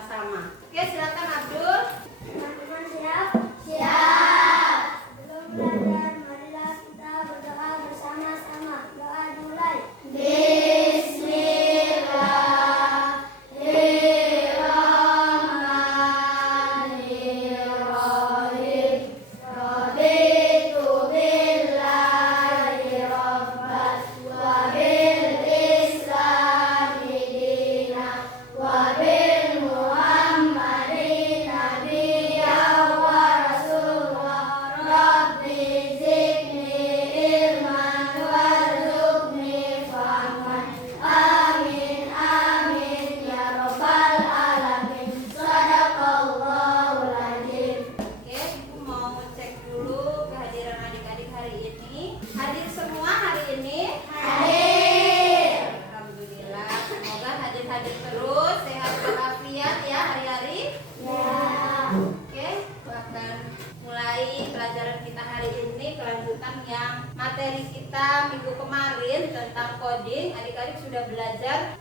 bersama-sama. Oke, silakan Abdul. Teman-teman siap? Siap. Sebelum belajar, marilah kita berdoa bersama-sama. Doa dimulai. Bismillahirrahmanirrahim. Raditu billahi rabban wa bil islami dinan wa bil muhammadin nabiyyan wa rasulullah. Rabbi zidni ilman warzuqni fahman. Amin amin ya rabbal alamin. Sadaqallahul azim. Oke, Ibu mau cek dulu kehadiran adik-adik hari ini. Hadir semua hari ini? Hadir. Alhamdulillah. Semoga hadir-hadir terus, sehat walafiat ya hari-hari. Ya. Oke, akan mulai pelajaran kita hari ini, kelanjutan yang materi kita minggu kemarin tentang coding. Adik-adik sudah belajar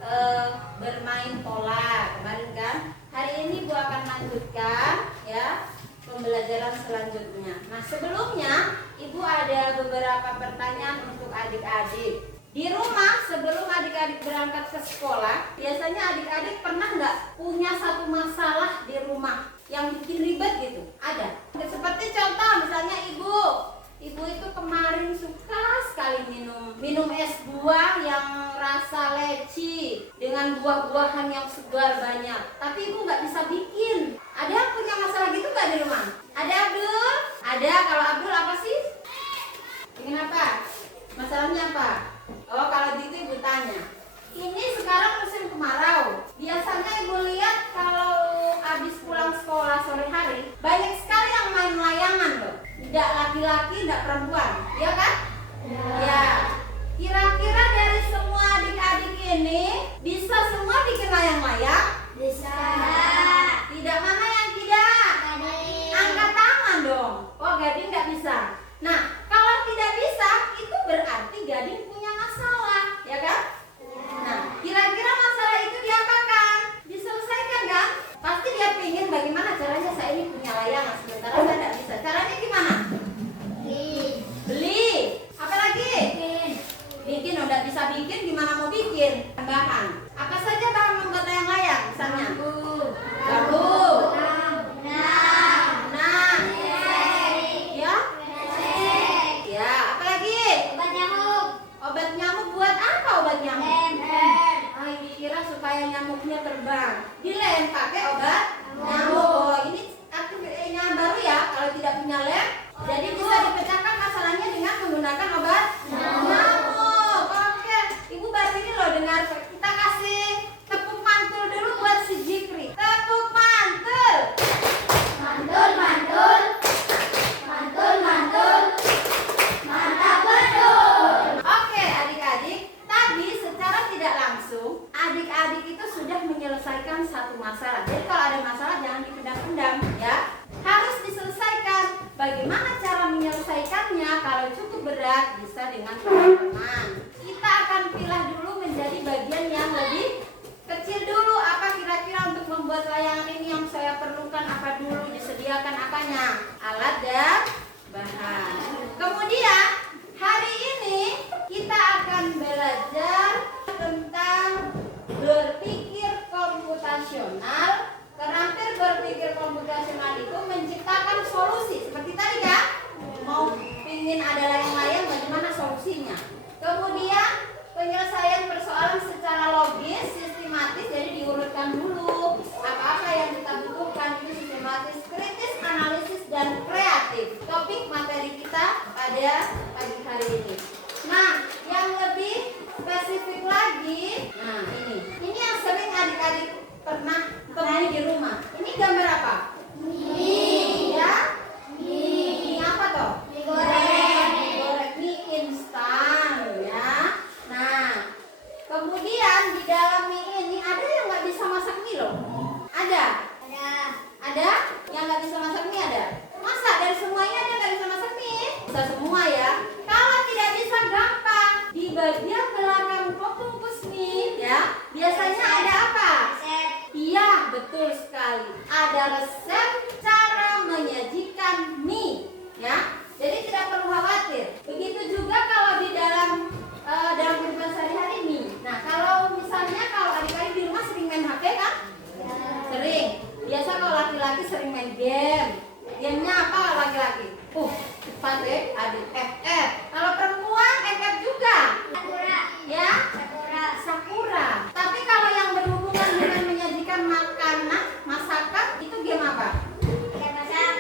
bermain pola kemarin kan? Hari ini Bu akan lanjutkan ya pembelajaran selanjutnya. Nah, sebelumnya Ibu ada beberapa pertanyaan untuk adik-adik. Di rumah sebelum adik-adik berangkat ke sekolah, biasanya adik-adik pernah nggak punya satu masalah di rumah yang bikin ribet gitu? Ada. Seperti contoh misalnya Ibu itu kemarin suka sekali minum es buah yang rasa leci dengan buah-buahan yang segar banyak. Tapi Ibu nggak bisa bikin. Ada yang punya masalah gitu nggak di rumah? Ada Abdul? Ada. Kalau Abdul apa sih? Ingin apa? Masalahnya apa? Oh, kalau gitu Ibu tanya. Ini sekarang musim kemarau. Biasanya Ibu lihat kalau habis pulang sekolah sore hari, banyak sekali yang main layangan loh. Tidak laki-laki, tidak perempuan, ya kan? Ya. Kira-kira dari semua adik-adik ini bisa semua bikin layang-layang? Bisa. Tidak, mana yang tidak? Angkat tangan dong. Oh, Gading nggak bisa. Nah, kalau tidak bisa, itu berarti Gading punya masalah, ya kan? Nah, kira-kira masalah itu diapakan? Diselesaikan kan? Pasti dia pengen bagaimana caranya saya ini punya layangan, sementara saya tidak bisa. Caranya gimana? Beli. Apa lagi? Bikin. Oh, tidak bisa bikin, gimana mau bikin? Bahan. Apa saja bahan membuat layang-layang? Misalnya? Bambu. Benang. Ya? Ya, apa lagi? Obat nyamuk buat apa obat nyamuk? Ah, kira supaya nyamuknya terbang. Dilem pakai obat nyamuk. Oh, ini aktivitasnya baru ya. Kalau tidak punya lem, jadi bisa dipecahkan masalahnya dengan menggunakan obat nyamuk. Oke, Ibu baru ini loh dengar. Kita kasih tepuk mantul dulu buat si Jikri. Tepuk mantul. Mantul, mantul. Mantul, mantul. Mantap betul. Oke, adik-adik, tadi secara tidak langsung adik-adik itu sudah menyelesaikan satu masalah. Jadi kalau ada masalah jangan dipendam-pendam ya. Harus diselesaikan. Bagaimana cara menyelesaikannya? Kalau cukup berat bisa dengan teman-teman. Kita akan pilah dulu menjadi bagian yang lebih kecil dulu. Apa kira-kira untuk membuat layangan ini yang saya perlukan apa dulu? Disediakan apanya? Alat dan bahan. Kemudian hari ini kita akan belajar tentang berpikir komputasional. Terampil berpikir komputasional itu menciptakan solusi. Seperti tadi kan? Mau ingin ada layang-layang, bagaimana solusinya? Kemudian penyelesaian persoalan secara logis, sistematis, jadi diurutkan dulu apa-apa yang kita butuhkan. Ini sistematis, kritis, analisis, dan kreatif. Topik materi kita pada pagi hari ini. Nah, yang lebih spesifik lagi, nah ini yang sering adik-adik pernah temui di rumah. Ini gambar apa? Mie. Ya? Mie. Mie apa toh? Mie goreng. Mie goreng, mie instan ya. Nah, kemudian di dalam mie ini ada yang nggak bisa masak mie loh. Ada? Ada? Yang nggak bisa masak mie ada? Masa dari semuanya ada nggak bisa masak mie? Bisa semua ya. Kalau tidak bisa gampang. Di bagian belakang pot bungkus mie ya, biasanya ada apa? Iya, betul. betul sekali. Ada resep cara menyajikan mie, ya. Jadi tidak perlu khawatir. Begitu juga kalau di dalam kehidupan sehari-hari mie. Nah, kalau misalnya kalau adik-adik di rumah sering main HP kan? Sering. Biasa kalau laki-laki sering main game. Gamenya apa laki-laki? Cepat deh, adik. FF. Kalau perempuan FF juga. Sakura. Ya? Sakura. Tapi kalau yang berhubungan dengan menyajikan makanan, masakan, itu game apa?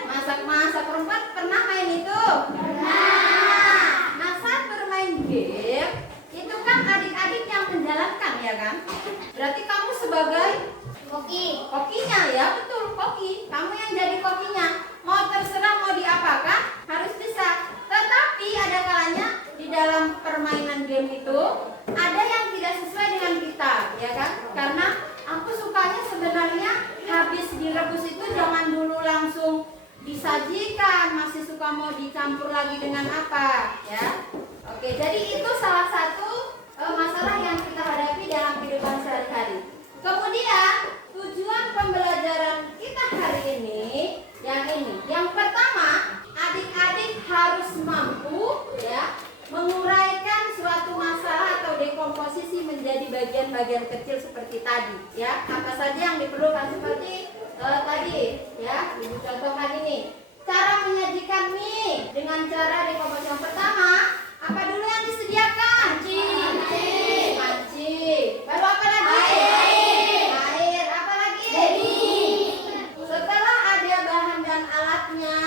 Masak-masak. Perempuan pernah main itu? Nah, saat bermain game, itu kan adik-adik yang menjalankan, ya kan? Berarti kamu sebagai kokinya, ya, betul, koki. Kamu yang jadi kokinya. Mau terserah mau diapakan, harus bisa. Tetapi ada kalanya di dalam permainan game itu ada yang tidak sesuai dengan kita, ya kan? Karena aku sukanya sebenarnya habis direbus itu jangan dulu langsung disajikan, masih suka mau dicampur lagi dengan apa, ya? Oke, jadi itu salah satu masalah yang kita hadapi dalam kehidupan sehari-hari. Kemudian tujuan pembelajaran kita hari ini yang ini. Yang pertama, adik-adik harus mampu, ya, menguraikan suatu masalah atau dekomposisi menjadi bagian-bagian kecil seperti tadi, ya. Apa saja yang diperlukan seperti tadi, ya. Ibu contohkan ini. Cara menyajikan mie dengan cara dekomposisi. Yang pertama, apa dulu yang disediakan? Panci. Baru apa lagi? Air. Apa lagi? Setelah ada bahan dan alatnya,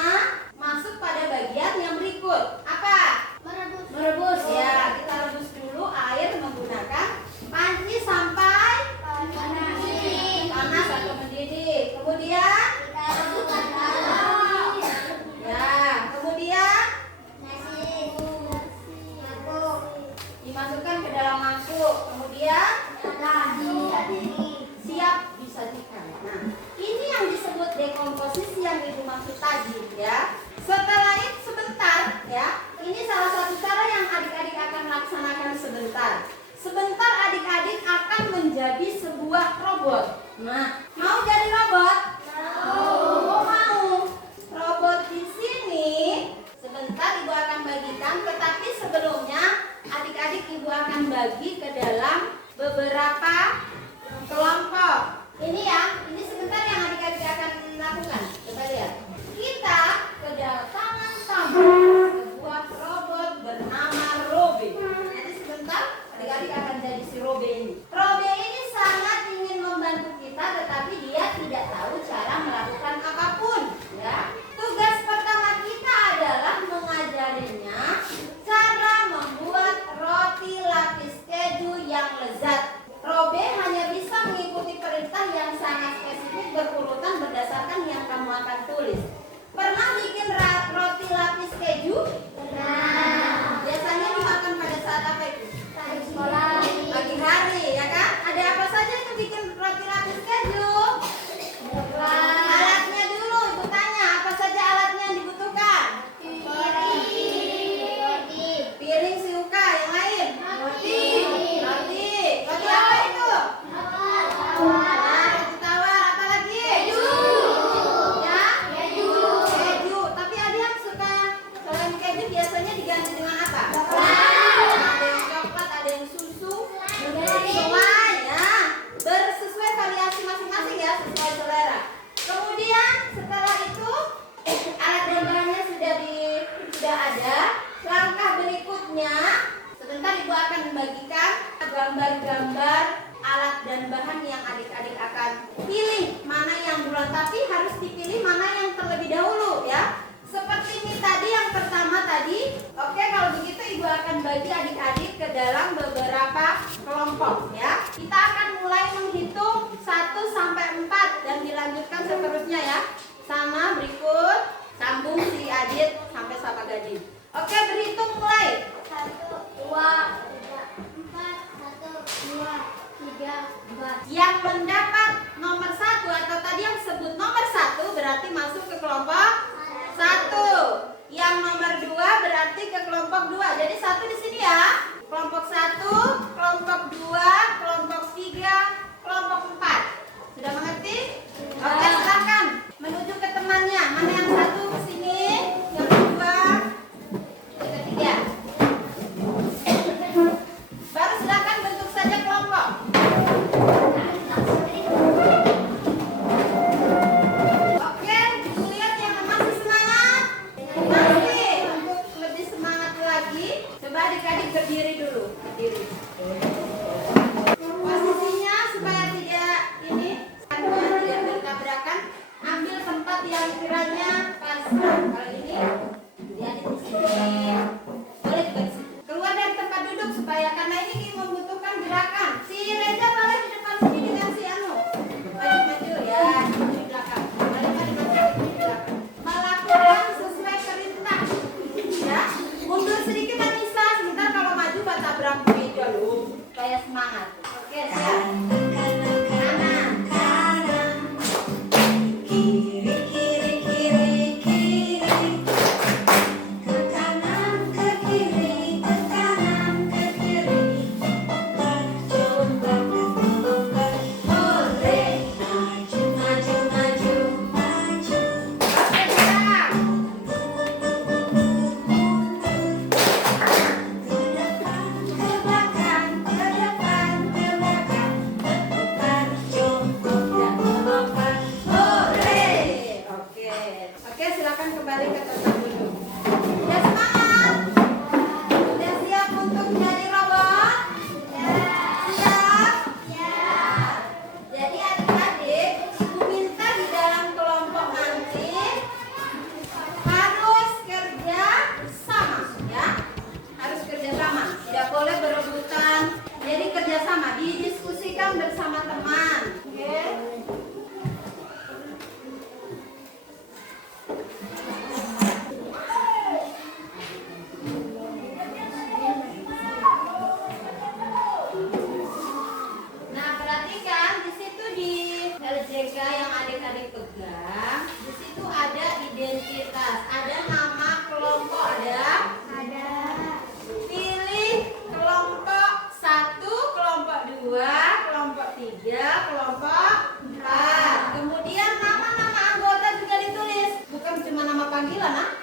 masuk pada bagian yang berikut. Apa? Merebus, ya. Kita rebus dulu air menggunakan panci sampai panas atau mendidih. Kemudian, ya. Kemudian dimasukkan ke dalam mangkuk. Kemudian siap disajikan. Nah, ini yang disebut dekomposisi yang Ibu maksud tadi, ya. Setelah itu sebentar, ya. Ini salah satu cara yang adik-adik akan laksanakan sebentar. Sebentar adik-adik akan menjadi sebuah robot. Nah, mau jadi robot? Mau. Robot di sini sebentar Ibu akan bagikan, tetapi sebelumnya adik-adik Ibu akan bagi ke dalam beberapa kelompok. Ini ya, ini sebentar yang adik-adik akan lakukan. Coba lihat. Kita kedatangan tamu sebuah robot bernama Robe. Nanti sebentar adik-adik akan jadi si Robe ini. Robe ini sangat ingin membantu kita, tetapi dia tidak tahu cara melakukan apapun, ya. Tugas pertama kita adalah mengajarinya cara membuat roti lapis keju yang lezat. Robe hanya bisa mengikuti perintah yang sangat spesifik berurutan berdasarkan yang kamu akan tulis. Pernah bikin roti lapis keju? Biasanya dimakan pada saat apa itu? Pagi hari, ya kan? Ada apa saja yang bikin roti lapis keju? Alatnya dulu, Ibu tanya. Apa saja alatnya yang dibutuhkan? Piring siuka, yang lain? Roti apa itu? Roti tawar, apa lagi? Ya? Keju. Tapi ada yang suka selain keju biasanya diganti dengan apa? Ada yang coklat, ada yang susu, selai, ya. Bersesuai variasi masing-masing, ya, sesuai selera. Kemudian setelah itu alat dan bahannya sudah ada. Langkah berikutnya, sebentar Ibu akan membagikan gambar-gambar alat dan bahan yang adik-adik akan pilih mana yang duluan, tapi harus dipilih mana yang terlebih dahulu, ya. Seperti ini tadi yang pertama tadi. Oke, kalau begitu Ibu akan bagi adik-adik ke dalam beberapa kelompok, ya. Kita akan mulai menghitung 1 sampai 4 dan dilanjutkan seterusnya, ya. Sama berikut, sambung si Adit sampai Sapa Gading. Oke, berhitung mulai. 1, 2, 3, 4. Yang mendapat nomor 1 atau tadi yang sebut nomor 1 berarti masuk ke kelompok 1. Yang nomor 2 berarti ke kelompok 2. Jadi 1 di sini, ya. Kelompok 1, kelompok 2, kelompok 3, kelompok 4. Sudah mengerti?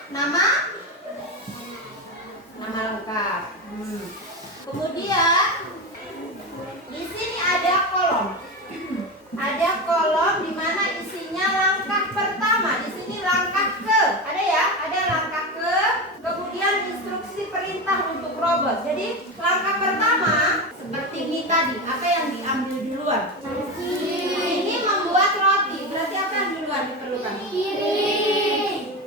Nama lengkap. Kemudian di sini ada kolom. Ada kolom di mana isinya langkah pertama. Di sini langkah ke. Ada ya? Ada langkah ke. Kemudian instruksi perintah untuk robot. Jadi langkah pertama seperti ini tadi. Apa yang diambil duluan? Ini membuat roti. Berarti apa yang duluan diperlukan?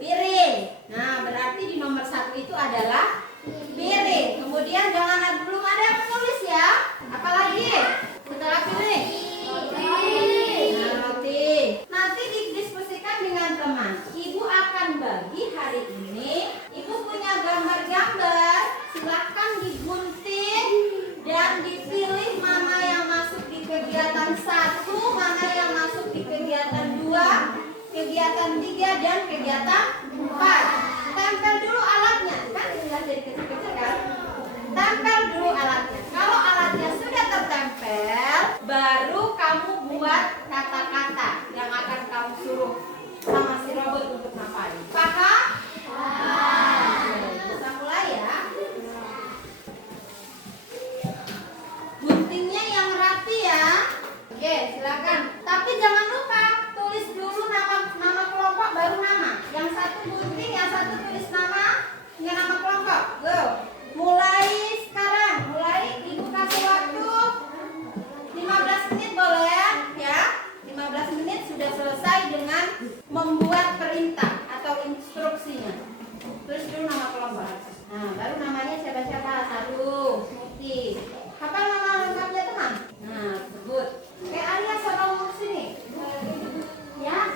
Piring. Nah, berarti di nomor 1 itu adalah piring. Kemudian belum ada yang menulis ya. Apalagi setelah piring? Nah, roti. Nanti didiskusikan dengan teman. Ibu akan bagi hari ini. Ibu punya gambar-gambar. Silakan digunting dan dipilih mana yang masuk di kegiatan 1, mana yang masuk di kegiatan 2, kegiatan 3, dan kegiatan 4. Tempel dulu alatnya. Kan sudah jadi kecil-kecil kan? Tempel dulu alatnya. Kalau alatnya sudah tertempel, baru kamu buat kata-kata yang akan kamu suruh sama si robot untuk ngapain. Paham? Bisa mulai ya. Guntingnya yang rapi ya. Oke, silakan. Tapi jangan lupa tulis dulu nama kelompok baru nama. Yang satu gunting, yang satu tulis nama kelompok. Go. Mulai sekarang. Ibu kasih waktu 15 menit boleh ya. 15 menit sudah selesai dengan membuat perintah atau instruksinya. Tulis dulu nama kelompok. Nah, baru namanya siapa-siapa. Satu, Smuti. Hafal nama lengkapnya teman? Nah, sebut. Alia sorong sini. Ya.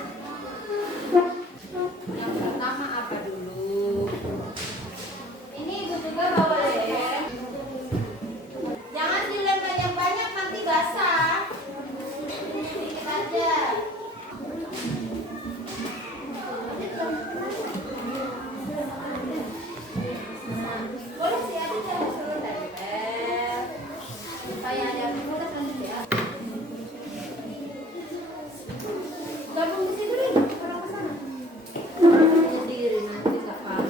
Yang pertama apa dulu? Ini ibu juga bawa ya. Jangan dilem banyak-banyak nanti basah. Sedikit aja. Boleh sih ada jangan selalu tempel. Supaya ada yang mudah nanti ya. Gabung di situ dulu, orang ke sana. Sendiri nanti gak paham.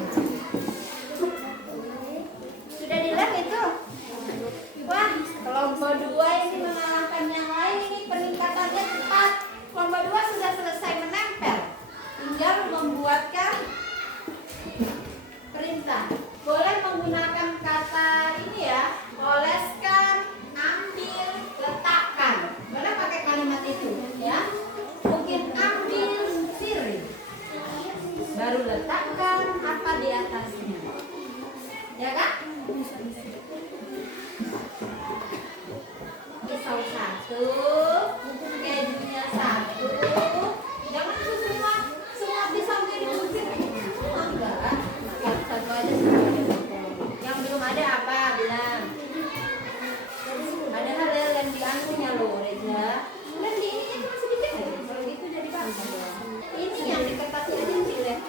Sudah dilem itu? Wah, kelompok 2 ini mengalahkan yang lain. Ini peningkatannya cepat. Kelompok 2 sudah selesai menempel. Tinggal membuatkan perintah. Boleh menggunakan kata ini ya. Oleskan, ambil, letakkan. Boleh pakai kalimat itu ya. Mungkin ambil piring. Baru letakkan apa di atasnya. Ya kan? Pisau 1, kejunya 1. Jangan itu semua pisau jadi gunting. Enggak. Yang satu aja semuanya. Yang belum ada apa bilang? Ada hal yang dianunya loh, Reza. Dan di ini cuma sedikit aja. Kalau gitu jadi bangsa. Ini yang diketatnya aja sih lem.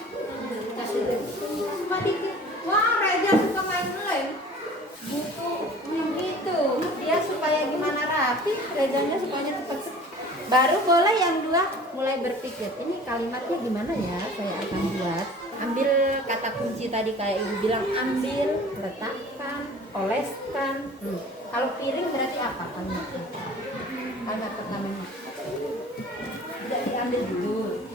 Kasih lem. Cuma dikit. Wah, Reza suka main lem. Butuh yang itu. Dia supaya gimana rapi. Rezanya supaya cepat. Baru boleh yang 2 mulai berpikir. Ini kalimatnya gimana ya saya akan buat. Ambil kata kunci tadi kayak ibu bilang. Ambil, letakkan, oleskan. Kalau piring berarti apa kalimatnya? Kalimat pertamanya. Tidak diambil dulu.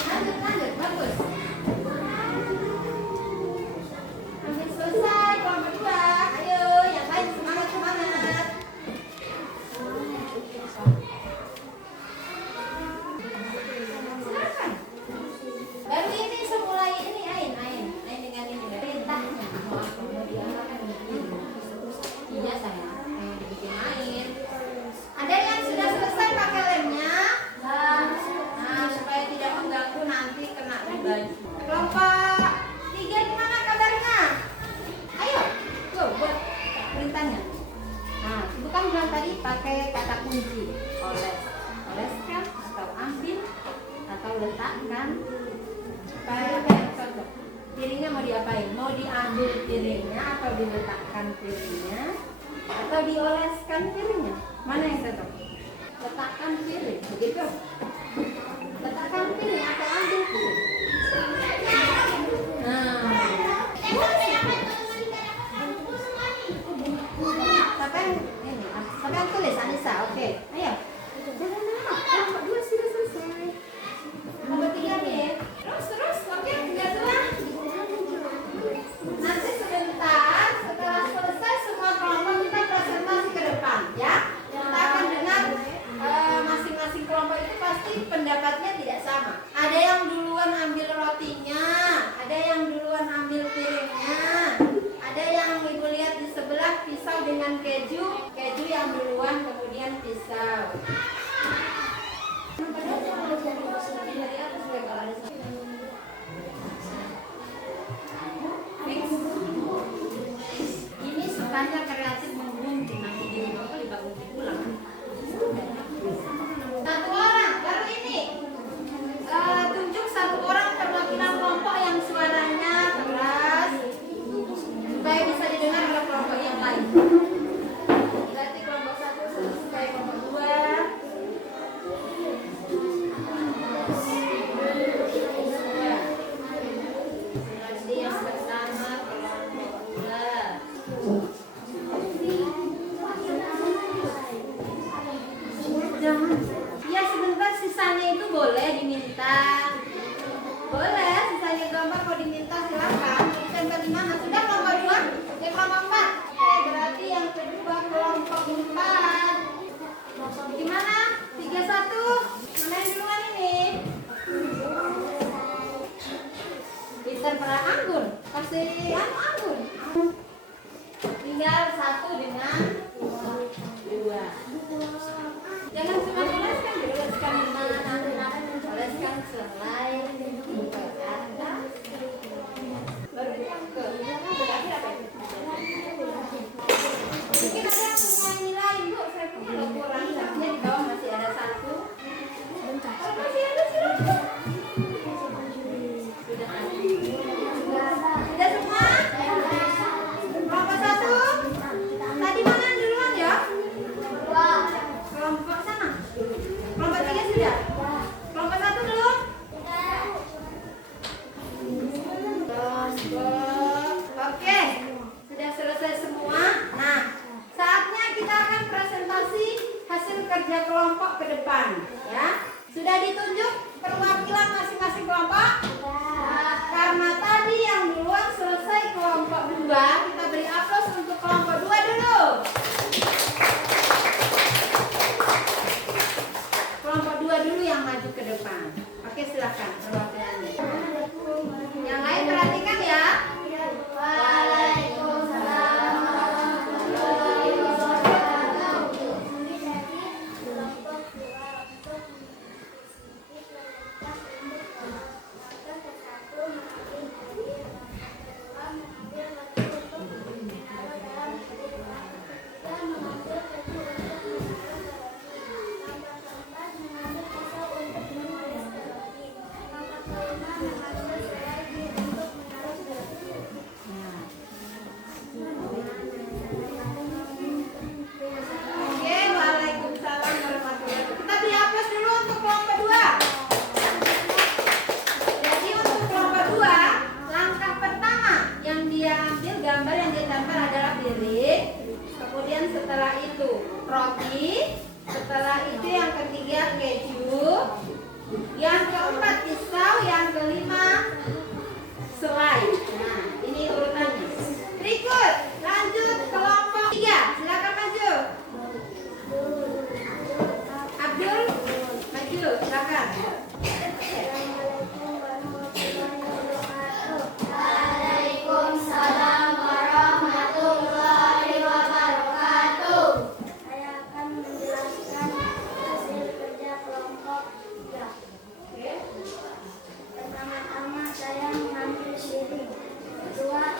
Lanjut, bagus. Hampir selesai kelompok 2. Ayo, yang lain semangat. Silakan. Baru ini semulai ini Ain dengan ini perintahnya mau diarahkan begini. Iya sayang, dibikin Ain. Ada yang sudah selesai pakai lemnya? Nah, supaya tidak mengganggu nanti kena di baju. Kelompok 3 gimana kabarnya? Ayo, go buat perintahnya. Nah, ibu kan bilang tadi pakai kata kunci. Oleskan atau ambil atau letakkan. Kayak contoh. Piringnya mau diapain? Mau diambil piringnya atau diletakkan piringnya atau dioleskan piringnya? Mana yang cocok? letakkan piring, begitu. Letakkan piring atau ambil piring. Sampai yang tulis Anissa, oke. Ayo. Jangan lama. Kelompok 2 sudah selesai. Kelompok 3 nih. Terus, oke, tinggal 2. Nanti sebentar setelah selesai semua kelompok kita presentasi ke depan, ya. Kita akan dengar masing-masing kelompok itu pasti pendapatnya tidak sama. Ada yang duluan ambil rotinya, ada yang duluan ambil piringnya, ada yang ibu lihat di sebelah pisau dengan keju yang duluan kemudian pisau. Ini sukanya kreatif menggunting, nanti jadi bapak dibangun pulang. Satu orang, baru ini tunjuk satu orang perwakilan kelompok yang suaranya keras supaya bisa didengar oleh kelompok yang lain. Berarti kelompok 1 selesai, kelompok 2. Berarti yang pertama kelompok 2. Ya sebentar, sisanya itu boleh diminta. Boleh, sisanya gambar kalau diminta silakan. Ditempel di mana? Sudah kelompok 2? Ya kelompok 4. Oke, berarti yang kedua kelompok 4. Gimana? 3-1. Mana yang duluan ini? Peter pernah anggun. Kasih anggun. Tinggal 1 dengan 2. Jangan cuma oleskan, oleskan mana? Oleskan selain ke atas. Baru ke berakhir apa itu? Mungkin ada yang punya nilai, Bu. Saya punya lo kurang. Seharusnya di bawah masih ada 1. Kalau masih ada silakan. Sudah ada. Sudah semua? Kelompok 1? Tadi mana yang duluan ya? Kelompok sana. Kelompok 3 sudah? Kelompok 1 belum? Oke, sudah selesai semua. Nah, saatnya kita akan presentasi hasil kerja kelompok ke depan, ya. Sudah ditunjuk perwakilan masing-masing kelompok? Karena tadi yang duluan selesai kelompok 2, kita beri aplaus untuk kelompok 2 dulu. Kelompok 2 dulu yang maju ke depan. Oke, silakan perwakilannya. Yang lain perhatikan ya. Waalaikumsalam warahmatullahi wabarakatuh. Oke, waalaikumsalam warahmatullahi wabarakatuh. Kita beri aplaus dulu untuk kelompok 2. Jadi untuk kelompok 2, langkah pertama yang dia ambil, gambar yang dia tempel adalah piring. Kemudian setelah itu roti. Setelah itu yang ketiga keju. Yang keempat pisau. Yang kelima selai. Nah, ini urutannya. Berikut, lanjut kelompok 3. Silakan maju. Abdul, maju, silakan. Waalaikumsalam warahmatullahi wabarakatuh. Saya akan menjelaskan hasil kerja kelompok 3. Pertama-tama saya mengambil piring. Kedua,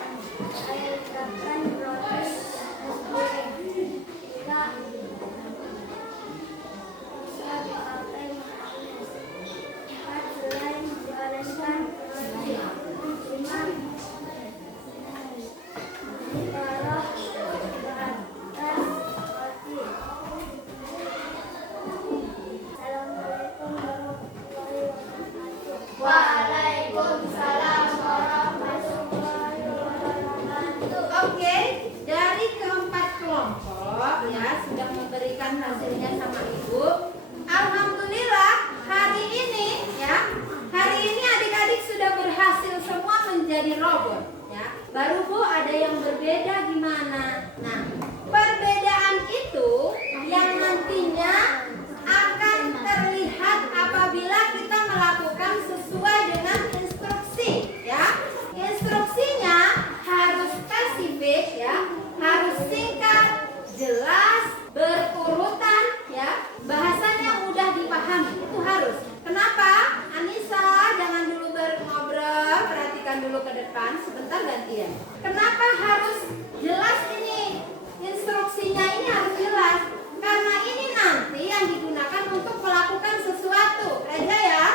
kan hasilnya sama Ibu. Alhamdulillah hari ini ya, hari ini adik-adik sudah berhasil semua menjadi robot ya. Baru Bu ada yang berbeda gimana? Nah, perbedaan itu yang nantinya akan terlihat apabila kita melakukan sesuai dengan instruksi ya. Instruksinya harus spesifik ya, harus singkat, jelas, berurutan ya, bahasanya mudah dipahami, itu harus. Kenapa? Anissa jangan dulu ngobrol, perhatikan dulu ke depan, sebentar gantian. Kenapa harus jelas ini? Instruksinya ini harus jelas, karena ini nanti yang digunakan untuk melakukan sesuatu aja ya,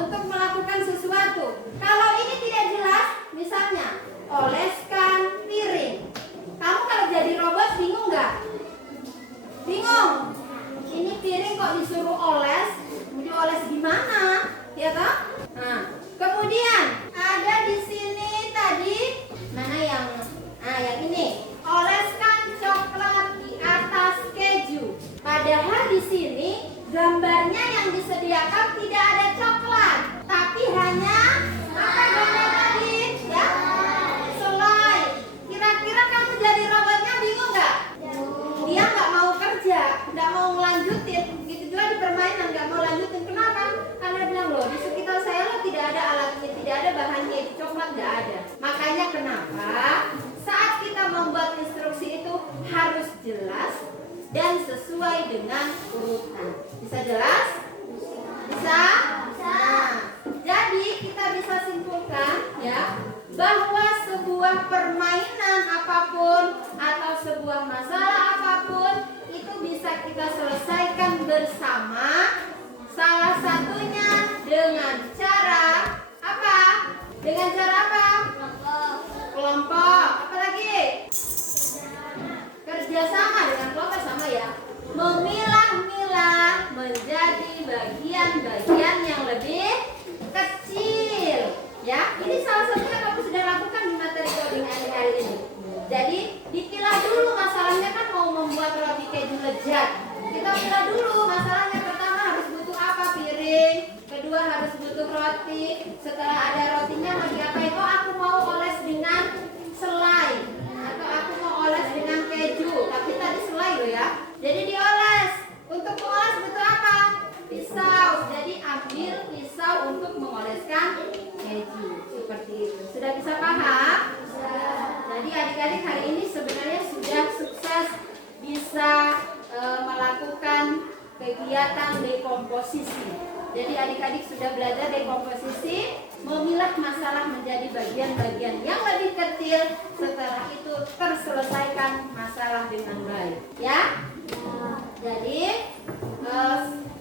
untuk melakukan sesuatu. Kalau ini tidak jelas, misalnya oleskan piring, kamu kalau jadi robot bingung nggak? Bingung. Ini piring kok disuruh oles, dioles gimana? Ya toh? Nah, kemudian ada di sini tadi mana yang ini, oleskan coklat di atas keju. Padahal di sini gambarnya yang disediakan tidak ada coklat, tapi hanya apa gambar tadi? Ya, selai. Kira-kira kamu jadi robotnya bingung nggak? Dia nggak mau kerja, nggak mau melanjutin. Gitu juga di permainan nggak mau lanjutin. Kenapa? Karena bilang loh di sekitar saya loh tidak ada alatnya, tidak ada bahannya, di coklat nggak ada. Makanya kenapa saat kita membuat instruksi itu harus jelas dan sesuai dengan urutan. Bisa jelas? Bisa? Nah, jadi kita bisa simpulkan ya bahwa sebuah permainan apapun atau sebuah masalah apapun itu bisa kita selesaikan bersama. Salah satunya dengan cara apa? Dengan cara apa? Kelompok. Apa lagi? Kerjasama dengan kelompok sama ya. Memilah-milah menjadi bagian-bagian yang lebih kecil. Ya, ini salah satunya kamu sudah lakukan di materi coding hari ini. Jadi dipilah dulu masalahnya, kan mau membuat roti keju lezat. Kita pilah dulu masalahnya. Pertama harus butuh apa? Piring. Kedua harus butuh roti. Setelah ada rotinya mau diapain? Oh, aku mau oles dengan selai, atau aku mau oles dengan keju. Tapi tadi selai loh ya. Jadi dioles. Untuk mengoles butuh apa? Pisau. Jadi ambil pisau untuk mengoleskan keju. Seperti itu. Sudah bisa paham? Jadi adik-adik hari ini sebenarnya sudah sukses bisa melakukan kegiatan dekomposisi. Jadi adik-adik sudah belajar dekomposisi, memilah masalah menjadi bagian-bagian yang lebih kecil. Setelah itu terselesaikan masalah dengan baik. Ya. Jadi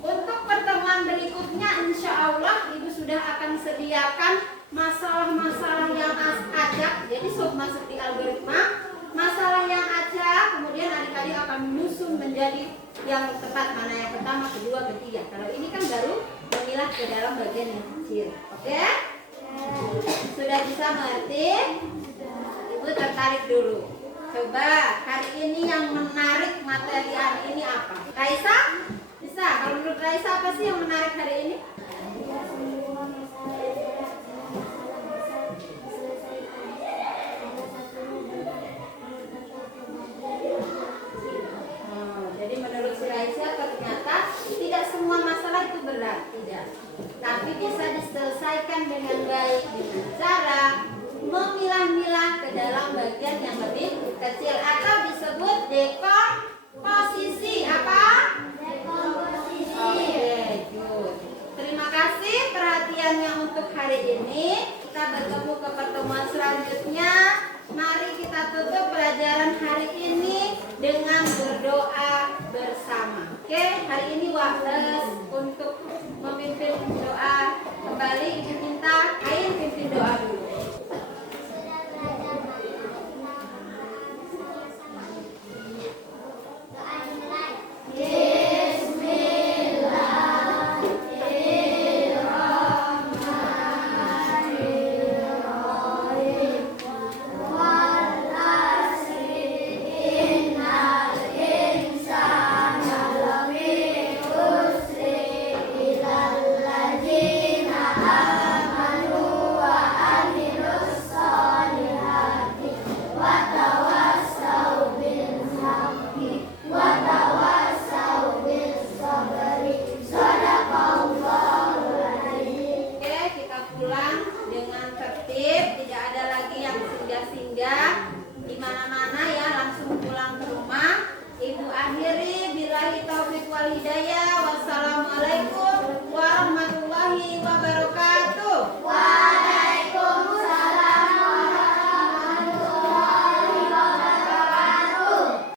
untuk pertemuan berikutnya insya Allah Ibu sudah akan sediakan masalah-masalah yang acak. Jadi masuk di algoritma, masalah yang acak, kemudian adik-adik akan menyusun menjadi yang tepat, mana yang pertama, kedua, ketiga. Kalau ini kan baru memilah ke dalam bagian yang kecil. Oke? Sudah bisa mengerti? Ibu tertarik dulu. Coba hari ini yang menarik materi hari ini apa? Raisa? Bisa? Kalau menurut Raisa apa sih yang menarik hari ini? Jadi menurut si Raisa ternyata tidak semua masalah itu berat, tidak. Tapi bisa diselesaikan dengan baik dengan cara memilah-milah ke dalam bagian yang lebih kecil atau disebut dekomposisi. Apa? Dekomposisi. Oke, good. Terima kasih perhatiannya untuk hari ini. Kita bertemu ke pertemuan selanjutnya. Mari kita tutup pelajaran hari ini dengan berdoa bersama. Oke, hari ini waktu untuk memimpin doa. Kembali Ibu minta Ain pimpin doa dulu. Wal asri innal insana wa tawassau bis sabri. Shadaqallahul adzim. Oke, kita pulang dengan tertib, tidak ada lagi yang singgah-singgah di mana-mana ya, langsung pulang ke rumah. Ibu akhiri billahi taufiq wal hidayah.